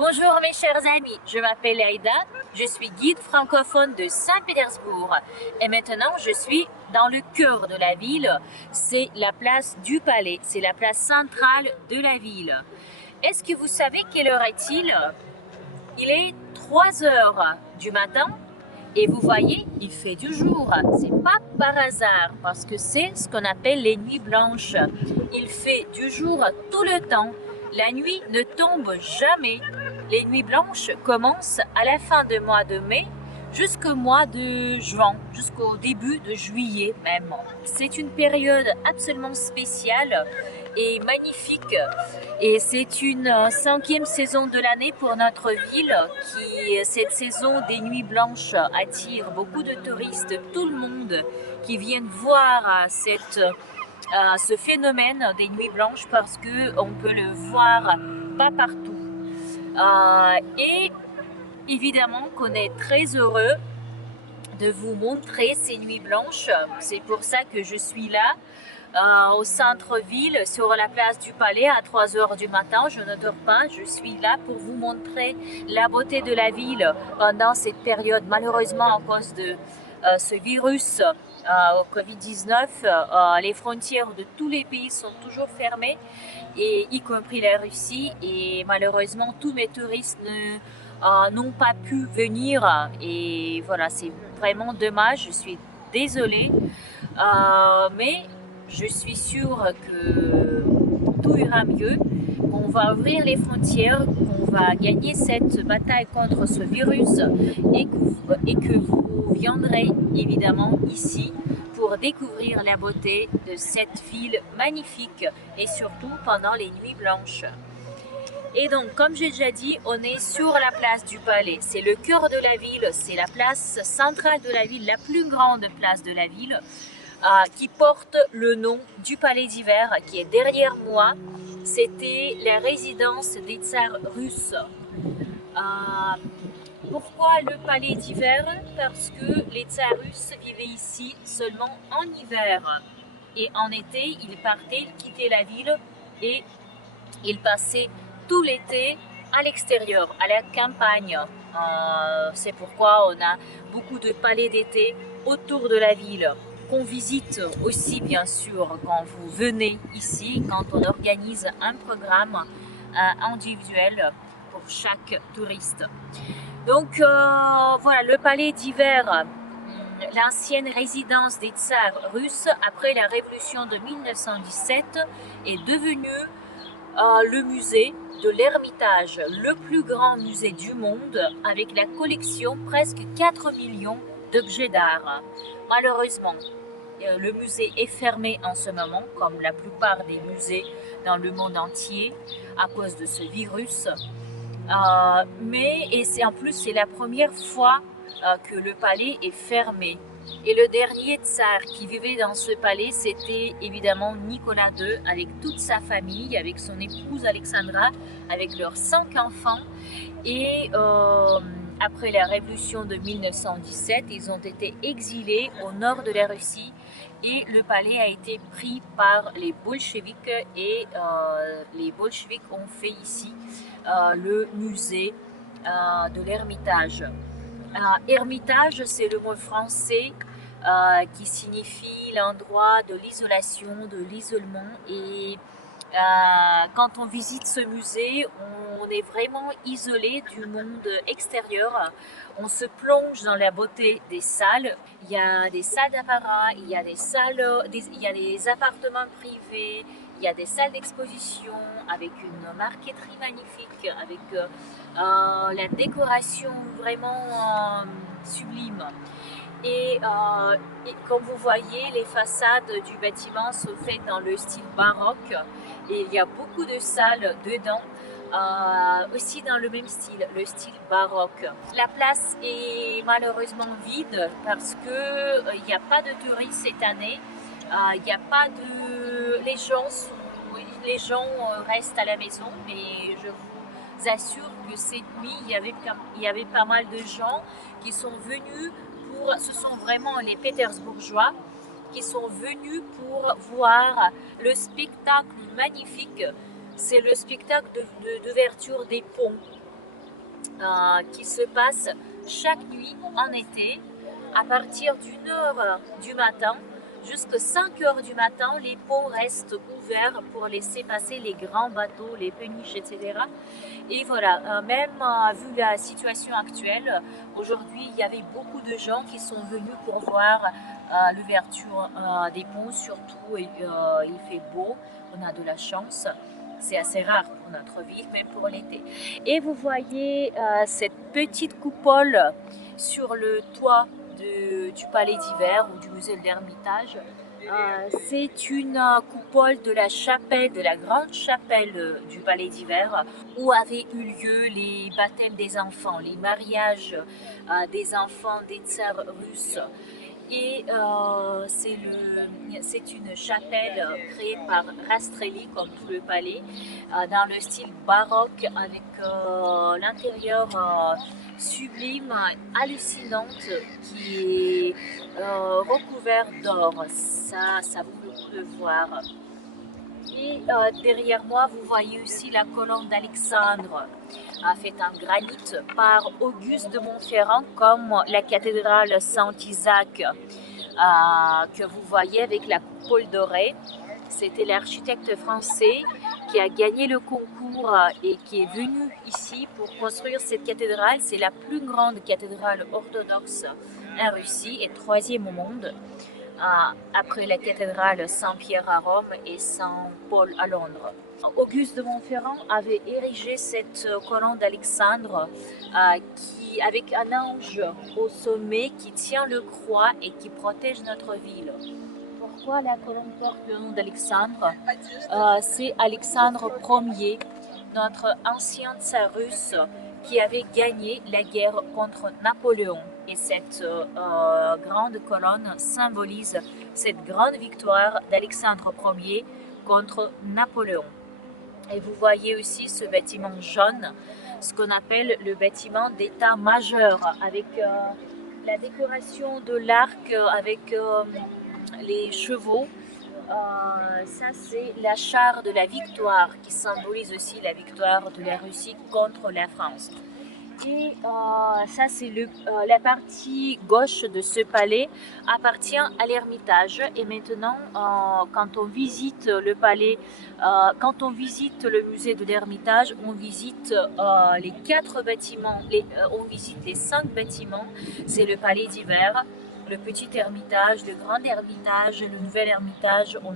Bonjour mes chers amis, je m'appelle Aïda, je suis guide francophone de Saint-Pétersbourg et maintenant je suis dans le cœur de la ville, c'est la place du Palais, c'est la place centrale de la ville. Est-ce que vous savez quelle heure est-il? Il est 3 heures du matin et vous voyez, il fait du jour. C'est pas par hasard parce que c'est ce qu'on appelle les nuits blanches. Il fait du jour tout le temps. La nuit ne tombe jamais. Les nuits blanches commencent à la fin du mois de mai jusqu'au mois de juin, jusqu'au début de juillet même. C'est une période absolument spéciale et magnifique. Et c'est une cinquième saison de l'année pour notre ville. Cette saison des nuits blanches attire beaucoup de touristes, tout le monde qui viennent voir ce phénomène des nuits blanches parce qu'on peut le voir pas partout. Et évidemment qu'on est très heureux de vous montrer ces nuits blanches. C'est pour ça que je suis là au centre-ville, sur la place du Palais à 3 heures du matin. Je ne dors pas, je suis là pour vous montrer la beauté de la ville pendant cette période. Malheureusement, à cause de ce virus Covid-19, les frontières de tous les pays sont toujours fermées, et y compris la Russie. Et malheureusement, tous mes touristes n'ont pas pu venir. Et voilà, c'est vraiment dommage. Je suis désolée. Mais je suis sûre que tout ira mieux, qu'on va ouvrir les frontières, qu'on va gagner cette bataille contre ce virus et que vous viendrez évidemment ici pour découvrir la beauté de cette ville magnifique et surtout pendant les nuits blanches. Et donc, comme j'ai déjà dit, on est sur la place du Palais. C'est le cœur de la ville, c'est la place centrale de la ville, la plus grande place de la ville, qui porte le nom du Palais d'hiver, qui est derrière moi. C'était la résidence des tsars russes. Pourquoi le Palais d'hiver? Parce que les tsars russes vivaient ici seulement en hiver. Et en été, ils partaient, ils quittaient la ville et ils passaient tout l'été à l'extérieur, à la campagne. C'est pourquoi on a beaucoup de palais d'été autour de la ville, qu'on visite aussi bien sûr quand vous venez ici, quand on organise un programme individuel pour chaque touriste. Donc voilà, le palais d'hiver, l'ancienne résidence des tsars russes après la révolution de 1917, est devenue le musée de l'Ermitage, le plus grand musée du monde avec la collection presque 4 millions d'objets d'art. Malheureusement, le musée est fermé en ce moment, comme la plupart des musées dans le monde entier à cause de ce virus. En plus, c'est la première fois que le palais est fermé. Et le dernier tsar qui vivait dans ce palais, c'était évidemment Nicolas II, avec toute sa famille, avec son épouse Alexandra, avec leurs 5 enfants. Et après la révolution de 1917, ils ont été exilés au nord de la Russie et le palais a été pris par les bolcheviks et les bolcheviks ont fait ici le musée de l'Ermitage. Ermitage, c'est le mot français qui signifie l'endroit de l'isolation, de l'isolement. Et quand on visite ce musée, on est vraiment isolé du monde extérieur. On se plonge dans la beauté des salles. Il y a des salles d'apparat, il y a il y a des appartements privés, il y a des salles d'exposition avec une marqueterie magnifique, avec la décoration vraiment sublime. Et comme vous voyez, les façades du bâtiment sont faites dans le style baroque et il y a beaucoup de salles dedans, aussi dans le même style, le style baroque. La place est malheureusement vide parce que il n'y a pas de touristes cette année. Il n'y a pas de... Les gens restent à la maison, mais je vous assure que cette nuit, il y avait pas mal de gens qui sont venus ce sont vraiment les Pétersbourgeois qui sont venus pour voir le spectacle magnifique. C'est le spectacle d'ouverture des ponts. qui se passe chaque nuit en été à partir d'1 heure du matin jusqu'à 5 heures du matin. Les ponts restent ouverts pour laisser passer les grands bateaux, les péniches, etc. Et voilà, même vu la situation actuelle, aujourd'hui il y avait beaucoup de gens qui sont venus pour voir l'ouverture des ponts, surtout il fait beau, on a de la chance. C'est assez rare pour notre ville, même pour l'été. Et vous voyez cette petite coupole sur le toit du Palais d'Hiver ou du musée de l'Ermitage. C'est une coupole de la chapelle, de la grande chapelle du Palais d'Hiver, où avaient eu lieu les baptêmes des enfants, les mariages des enfants des tsars russes. Et c'est une chapelle créée par Rastrelli, comme tout le palais, dans le style baroque, avec l'intérieur sublime, hallucinante, qui est recouvert d'or. Ça vaut le coup de voir. Et derrière moi, vous voyez aussi la colonne d'Alexandre, faite en granit par Auguste de Montferrand, comme la cathédrale Saint-Isaac que vous voyez avec la coupole dorée. C'était l'architecte français qui a gagné le concours et qui est venu ici pour construire cette cathédrale. C'est la plus grande cathédrale orthodoxe en Russie et troisième au monde, après la cathédrale Saint-Pierre à Rome et Saint-Paul à Londres. Auguste de Montferrand avait érigé cette colonne d'Alexandre avec un ange au sommet qui tient le croix et qui protège notre ville. Pourquoi la colonne porte le nom d'Alexandre? C'est Alexandre Ier, notre ancien tsar russe, qui avait gagné la guerre contre Napoléon. Et cette grande colonne symbolise cette grande victoire d'Alexandre Ier contre Napoléon. Et vous voyez aussi ce bâtiment jaune, ce qu'on appelle le bâtiment d'état-major, avec la décoration de l'arc, avec les chevaux. Ça, c'est la char de la victoire, qui symbolise aussi la victoire de la Russie contre la France. Et ça, c'est la partie gauche de ce palais, appartient à l'Ermitage. Et maintenant, quand on visite le palais, quand on visite le musée de l'Ermitage, on visite les 4 bâtiments, on visite les 5 bâtiments. C'est le Palais d'Hiver, le petit Ermitage, le grand Ermitage, le nouvel Ermitage. On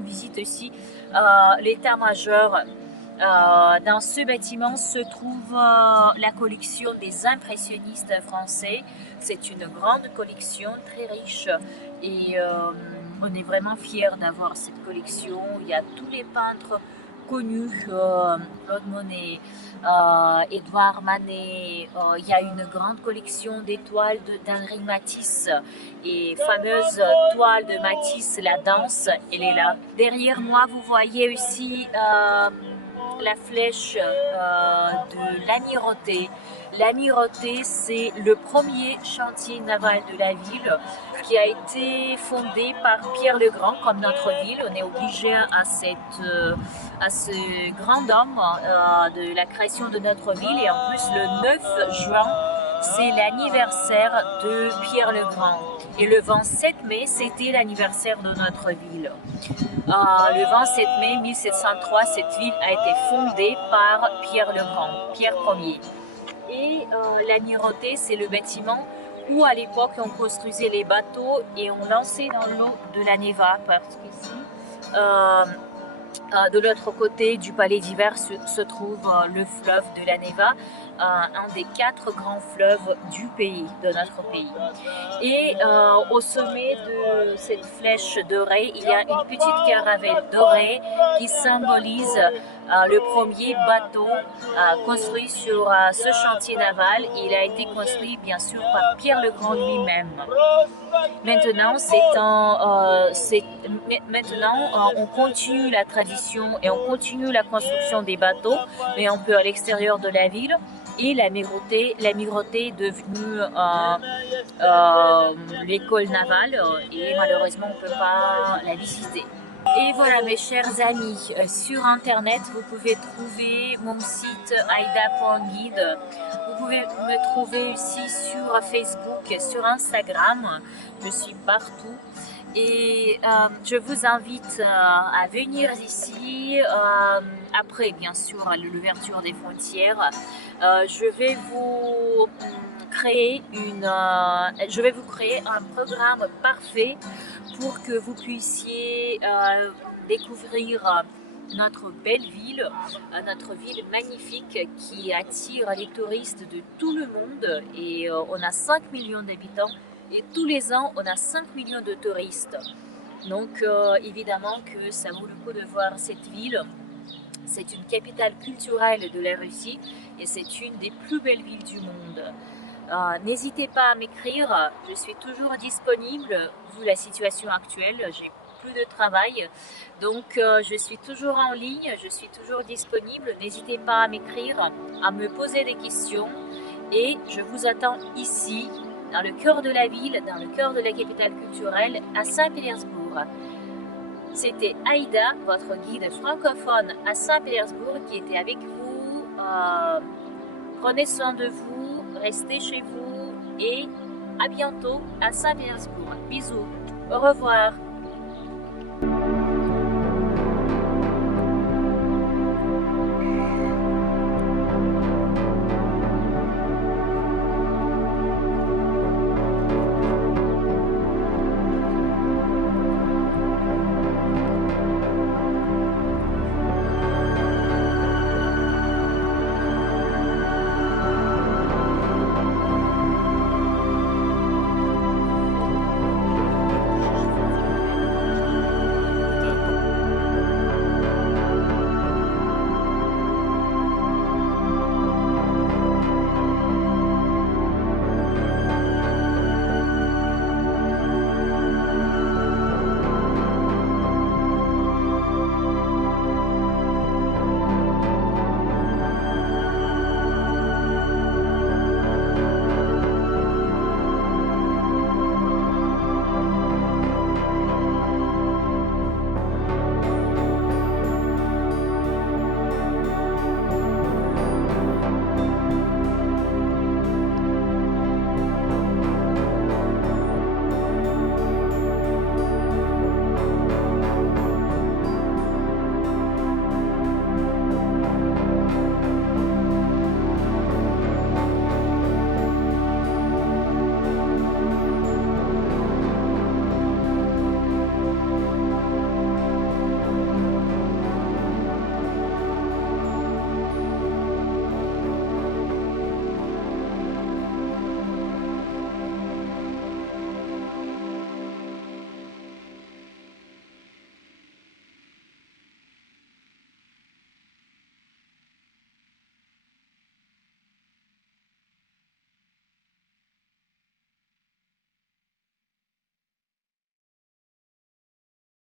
visite aussi l'état-major. Dans ce bâtiment se trouve la collection des impressionnistes français. C'est une grande collection, très riche, et on est vraiment fiers d'avoir cette collection. Il y a tous les peintres connus, Claude Monet, Édouard Manet. Il y a une grande collection des toiles d'Henri Matisse, et fameuse toile de Matisse, La Danse, elle est là. Derrière moi, vous voyez aussi la flèche de l'Amirauté. L'Amirauté, c'est le premier chantier naval de la ville qui a été fondé par Pierre le Grand, comme notre ville. On est obligé à ce grand homme de la création de notre ville. Et en plus, le 9 juin, c'est l'anniversaire de Pierre le Grand. Et le 27 mai, c'était l'anniversaire de notre ville. Le 27 mai 1703, cette ville a été fondée par Pierre le Grand, Pierre Ier. Et l'Amirauté, c'est le bâtiment où à l'époque on construisait les bateaux et on lançait dans l'eau de la Neva, parce qu'ici, de l'autre côté du Palais d'Hiver se trouve le fleuve de la Neva, un des 4 grands fleuves du pays, de notre pays. Et au sommet de cette flèche dorée, il y a une petite caravelle dorée qui symbolise le premier bateau construit sur ce chantier naval. Il a été construit bien sûr par Pierre le Grand lui-même. Maintenant, on continue la tradition et on continue la construction des bateaux, mais un peu à l'extérieur de la ville. Et l'Amirauté est devenue l'école navale, et malheureusement on ne peut pas la visiter. Et voilà mes chers amis, sur internet vous pouvez trouver mon site aida.guide. Vous pouvez me trouver aussi sur Facebook, sur Instagram, je suis partout. Et je vous invite à venir ici, après bien sûr l'ouverture des frontières. Je vais vous créer un programme parfait pour que vous puissiez découvrir notre belle ville, notre ville magnifique qui attire les touristes de tout le monde. Et on a 5 millions d'habitants et tous les ans on a 5 millions de touristes. Donc évidemment que ça vaut le coup de voir cette ville. C'est une capitale culturelle de la Russie et c'est une des plus belles villes du monde. N'hésitez pas à m'écrire, je suis toujours disponible vu la situation actuelle, j'ai plus de travail, donc je suis toujours en ligne, je suis toujours disponible. N'hésitez pas à m'écrire, à me poser des questions et je vous attends ici, dans le cœur de la ville, dans le cœur de la capitale culturelle, à Saint-Pétersbourg. C'était Aïda, votre guide francophone à Saint-Pétersbourg, qui était avec vous. Prenez soin de vous, restez chez vous et à bientôt à Saint-Pétersbourg. Bisous, au revoir.